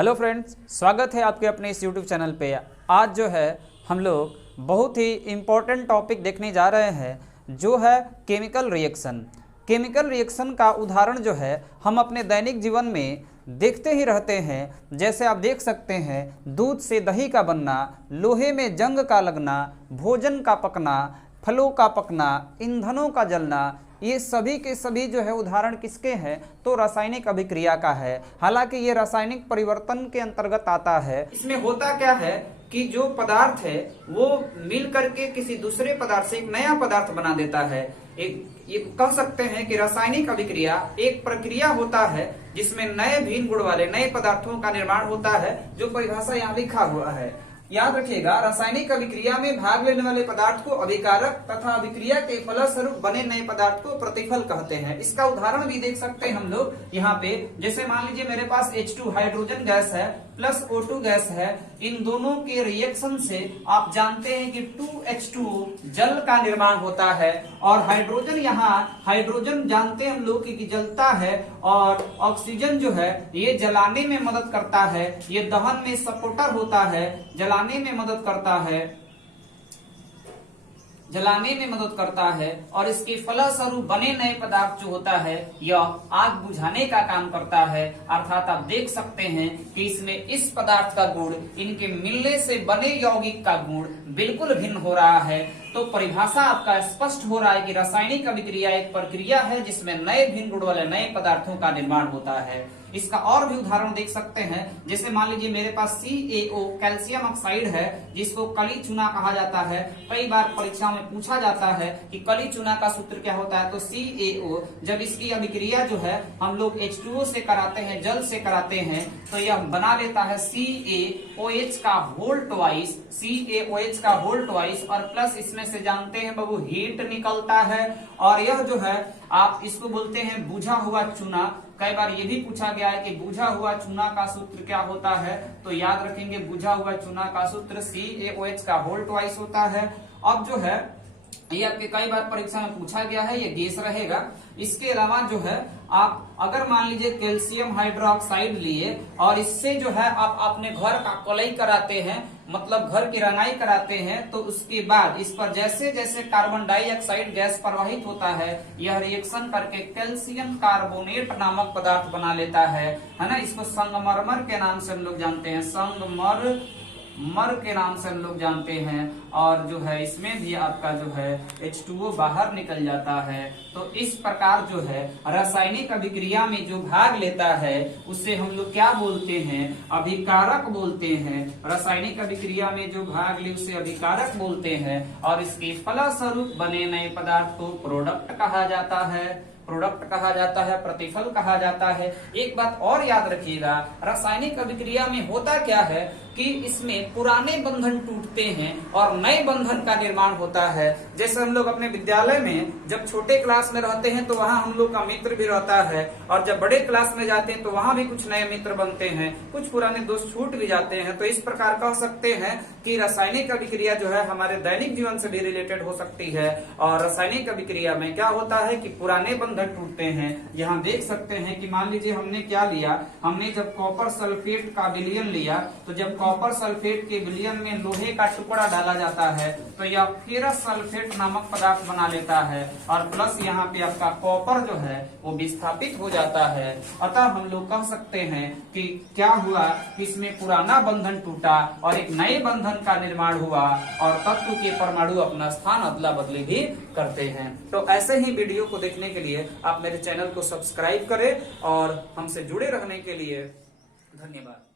Hello friends, स्वागत है आपके अपने इस यूट्यूब चैनल पे। आज जो है हम लोग बहुत ही इम्पोर्टेंट टॉपिक देखने जा रहे हैं जो है केमिकल रिएक्शन। केमिकल रिएक्शन का उदाहरण जो है हम अपने दैनिक जीवन में देखते ही रहते हैं। जैसे आप देख सकते हैं, दूध से दही का बनना, लोहे में जंग का लगना, भोजन का पकना, फलों का पकना, ईंधनों का जलना, ये सभी के सभी जो है उदाहरण किसके हैं? तो रासायनिक अभिक्रिया का है। हालांकि ये रासायनिक परिवर्तन के अंतर्गत आता है। इसमें होता क्या है कि जो पदार्थ है वो मिल करके किसी दूसरे पदार्थ से एक नया पदार्थ बना देता है। ये कह सकते हैं कि रासायनिक अभिक्रिया एक प्रक्रिया होता है जिसमें नए भिन्न गुण वाले नए पदार्थों का निर्माण होता है, जो परिभाषा यहाँ लिखा हुआ है। याद रखिएगा, रासायनिक अभिक्रिया में भाग लेने वाले पदार्थ को अभिकारक तथा अभिक्रिया के फलस्वरूप बने नए पदार्थ को प्रतिफल कहते हैं। इसका उदाहरण भी देख सकते हैं हम लोग यहाँ पे। जैसे मान लीजिए मेरे पास H2 हाइड्रोजन गैस है प्लस O2 गैस है। इन दोनों के रिएक्शन से आप जानते हैं कि 2H2 जल का निर्माण होता है, और हाइड्रोजन यहाँ हाइड्रोजन जानते हैं हम लोग कि जलता है, और ऑक्सीजन जो है ये जलाने में मदद करता है। ये दहन में सपोर्टर होता है, जलाने में मदद करता है, और इसके फलस्वरूप बने नए पदार्थ जो होता है यह आग बुझाने का काम करता है। अर्थात आप देख सकते हैं कि इसमें इस पदार्थ का गुण इनके मिलने से बने यौगिक का गुण बिल्कुल भिन्न हो रहा है। तो परिभाषा आपका स्पष्ट हो रहा है कि रासायनिक अभिक्रिया एक प्रक्रिया है जिसमें नए भिन्न गुण वाले नए पदार्थों का निर्माण होता है। इसका और भी उदाहरण देख सकते हैं। जैसे मान लीजिए मेरे पास CaO कैल्शियम ऑक्साइड है, जिसको कली चूना कहा जाता है। कई बार परीक्षा में पूछा जाता है कि कली चूना का सूत्र क्या होता है। तो CaO जब इसकी अभिक्रिया जो है हम लोग H2O से कराते हैं, जल से कराते हैं, तो यह बना लेता है CaOH का होल ट्वाइस, और प्लस इसमें से जानते हैं बाबू हीट निकलता है, और यह जो है आप इसको बोलते हैं बुझा हुआ चूना। कई बार ये भी पूछा गया है कि बुझा हुआ चूना का सूत्र क्या होता है। तो याद रखेंगे, बुझा हुआ चूना का सूत्र CaOH का होल ट्वाइस होता है। अब जो है ये आपके कई बार परीक्षा में पूछा गया है, ये गैस रहेगा। इसके अलावा जो है आप अगर मान लीजिए कैल्शियम हाइड्रोक्साइड लिए और इससे जो है आप अपने घर का कलई कराते हैं, मतलब घर की रंगाई कराते हैं, तो उसके बाद इस पर जैसे जैसे कार्बन डाइऑक्साइड गैस प्रवाहित होता है, यह रिएक्शन करके कैल्शियम कार्बोनेट नामक पदार्थ बना लेता है ना। इसको संगमरमर के नाम से हम लोग जानते हैं, संगमरमर के नाम से हम लोग जानते हैं। और जो है इसमें भी आपका जो है H2O बाहर निकल जाता है। तो इस प्रकार जो है रासायनिक अभिक्रिया में जो भाग लेता है उसे हम लोग क्या बोलते हैं? अभिकारक बोलते हैं। रासायनिक अभिक्रिया में जो भाग ले उसे अभिकारक बोलते हैं, और इसके फलस्वरूप बने नए पदार्थ को प्रोडक्ट कहा जाता है, प्रतिफल कहा जाता है। एक बात और याद रखिएगा, रासायनिक अभिक्रिया में होता क्या है कि इसमें पुराने बंधन टूटते हैं और नए बंधन का निर्माण होता है। जैसे हम लोग अपने विद्यालय में जब छोटे क्लास में रहते हैं तो वहाँ हम लोग का मित्र भी रहता है, और जब बड़े क्लास में जाते हैं तो वहाँ भी कुछ नए मित्र बनते हैं, कुछ पुराने दोस्त छूट भी जाते हैं। तो इस प्रकार कह सकते हैं कि रासायनिक अभिक्रिया जो है हमारे दैनिक जीवन से भी रिलेटेड हो सकती है। और रासायनिक अभिक्रिया में क्या होता है कि पुराने बंधन टूटते हैं। यहाँ देख सकते हैं कि मान लीजिए हमने क्या लिया, हमने जब कॉपर सल्फेट का विलयन लिया, तो जब कॉपर सल्फेट के विलयन में लोहे का टुकड़ा डाला जाता है तो यह फेरस सल्फेट नामक पदार्थ बना लेता है, और प्लस यहाँ पे आपका कॉपर जो है वो विस्थापित हो जाता है। अतः हम लोग कह सकते हैं कि क्या हुआ, इसमें पुराना बंधन टूटा और एक नए बंधन का निर्माण हुआ, और तत्व के परमाणु अपना स्थान अदला बदली भी करते हैं। तो ऐसे ही वीडियो को देखने के लिए आप मेरे चैनल को सब्सक्राइब करें, और हमसे जुड़े रहने के लिए धन्यवाद।